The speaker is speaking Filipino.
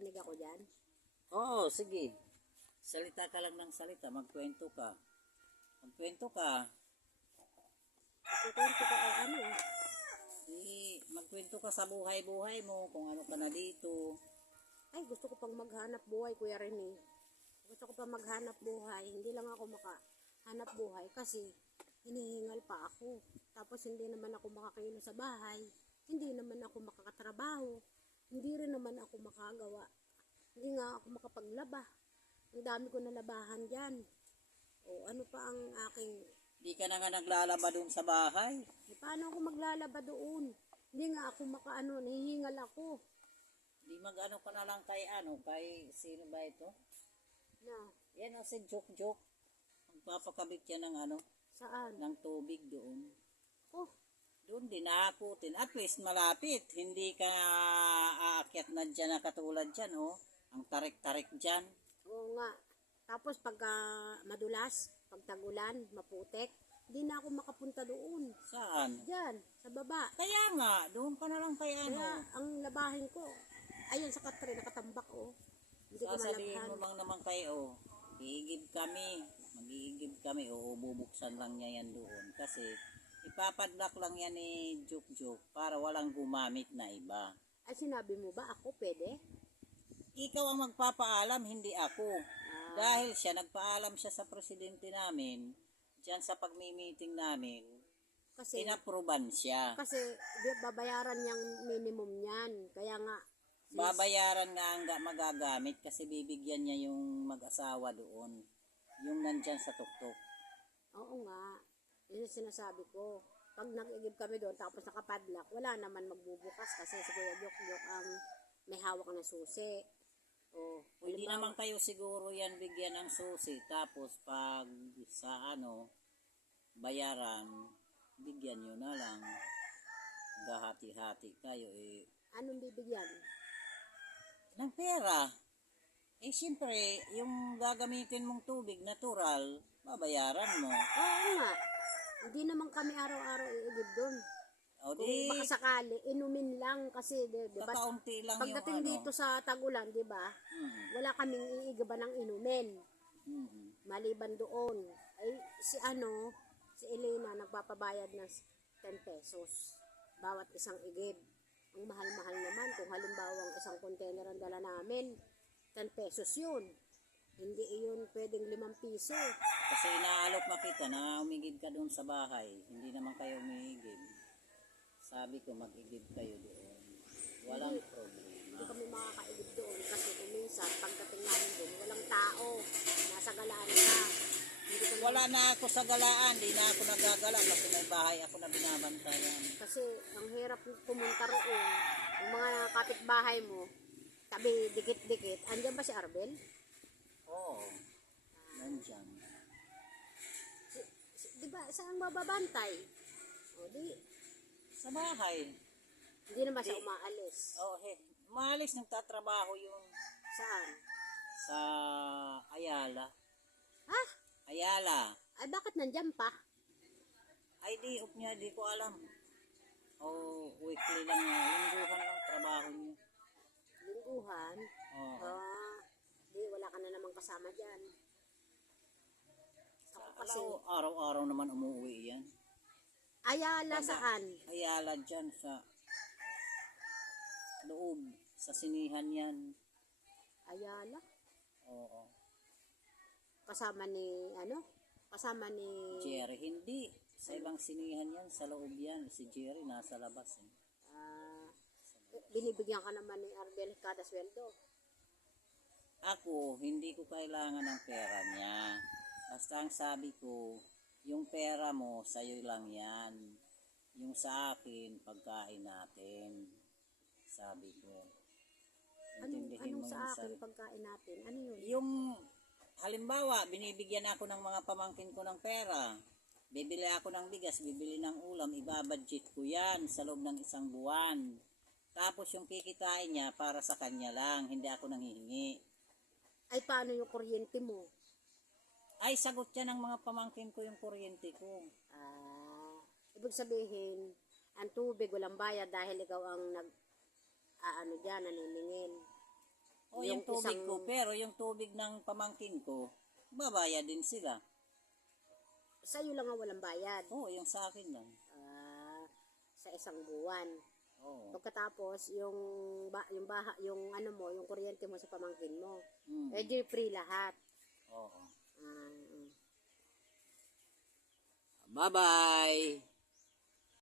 maririnig ako dyan? Oo, sige. Salita ka lang ng salita, magkwento ka. Magkwento ka. Ikukwento ko ang ano eh. Magkwento ka sa buhay-buhay mo, kung ano ka na dito. Ay, gusto ko pang maghanap buhay, Kuya Rene. Gusto ko pang maghanap buhay. Hindi lang ako makahanap buhay kasi hinihingal pa ako. Tapos hindi naman ako makakaino sa bahay. Hindi naman ako makakatrabaho. Hindi rin naman ako makagawa. Hindi nga ako makapaglaba. Ang dami ko nalabahan dyan. O ano pa ang aking... Di ka na nga naglalaba doon sa bahay. paano ako maglalaba doon? Hindi nga ako makaano, nahihingal ako. Di mag-ano ka na lang kay sino ba ito? Na, Yan o si Jok. Magpapakabit yan ng saan? ng tubig doon. Oh, Doon din naaputin. At least malapit. Hindi ka aakyat na dyan na katulad dyan, oh. Ang tarik-tarik dyan. oo nga. Tapos pagka madulas, pag tagulan, maputek, hindi na ako makapunta doon. Saan? Diyan, sa baba. Kaya nga, doon ka na lang kay Kaya ang labahin ko, ayun sa katre, nakatambak oh. Hindi ko Sasabihin malabhan. mo lang naman kayo, iigib kami. Mag-iigib kami, o bubuksan lang niya yan doon. Kasi, ipapadlock lang yan ni Juk para walang gumamit na iba. Ay, sinabi mo ba ako pwede? Ikaw ang magpapaalam, hindi ako. Ah, Dahil nagpaalam siya sa presidente namin, dyan sa pagmi-meeting namin, kasi, inaproban siya. kasi babayaran niyang minimum niyan. Kaya nga, Babayaran nga ang magagamit kasi bibigyan niya yung mag-asawa doon. Yung nandyan sa tuktok. oo nga, yun yung sinasabi ko. Pag nag-igib kami doon, tapos nakapadlock, wala naman magbubukas kasi si Kuya Jok ang may hawak na susi. O, Pwede halimbawa, naman kayo siguro yan bigyan ng susi. Tapos pag sa bayaran, bigyan nyo na lang. Gahati-hati kayo anong bibigyan? ng pera. Siyempre, yung gagamitin mong tubig, natural, babayaran mo. Oo nga, hindi naman kami araw-araw iigib doon. O Kung di, baka sakali, inumin lang kasi, di ba? kakaunti lang Pagdating yung dito sa Tagulan, di ba? Wala kaming iigiban ng inumin. Maliban doon, ay si Elena nagpapabayad ng 10 pesos bawat isang igib. Ang mahal-mahal naman kung halimbawa ang isang container ang dala namin, 10 pesos yun. Hindi iyon pwedeng 5 piso. Kasi inaalok na kita na umigib ka doon sa bahay. Hindi naman kayo umigib. Sabi ko mag-igib kayo doon. Walang problema. Hindi kami makakaigib doon kasi kung minsan pagdating namin doon, walang tao. Nasa galaan ka. Hindi kami, Wala na ako sa galaan. Di na ako nagagala kasi may bahay ako na binabantayan. kasi ang hirap pumunta roon. Yung mga kapitbahay mo, tabi dikit-dikit. Andiyan ba si Arbel? Oo. Nandyan. Di ba, saan mababantay? O di, Sa bahay. hindi naman siya umaalis. Maalis nagtatrabaho yung Saan? sa Ayala. Ha? Ayala. Ay, bakit nandyan pa? Ay di, niya, di ko alam. Weekly lang niya. Lingguhan lang trabaho niya. Lingguhan? Oo. Di, wala ka na naman kasama dyan. Ako kasi, Araw-araw naman umuwi yan. Ayala saan? Ayala dyan sa loob. Sa sinihan yan. Ayala? Oo. Kasama ni, Kasama ni, Jerry, hindi. Sa ibang sinihan yan, sa loob yan. Si Jerry nasa labas. binibigyan ka naman ni Arbel kada sweldo. Ako, hindi ko kailangan ng pera niya. Basta ang sabi ko, yung pera mo, sa'yo lang yan. Yung sa akin, pagkain natin. Sabi ko. Intindihin Anong mo sa yung akin pagkain natin? Ano yun? Yung, halimbawa, binibigyan ako ng mga pamangkin ko ng pera. Bibili ako ng bigas, bibili ng ulam, ibabudget ko yan sa loob ng isang buwan. Tapos yung kikitain niya para sa kanya lang, hindi ako nanghihingi. Ay, paano yung kuryente mo? Ay, sagot yan ng mga pamangkin ko yung kuryente ko. Ibig sabihin, ang tubig walang bayad dahil ikaw ang naniningil. O yung tubig ko, pero yung tubig ng pamangkin ko, babayad din sila. Sa'yo lang ang walang bayad. Oo, yung sa akin lang. Sa isang buwan. Oo. Pagkatapos, yung ano mo, yung kuryente mo sa pamangkin mo, Mm. di free lahat. Oo. Ah, Bye-bye!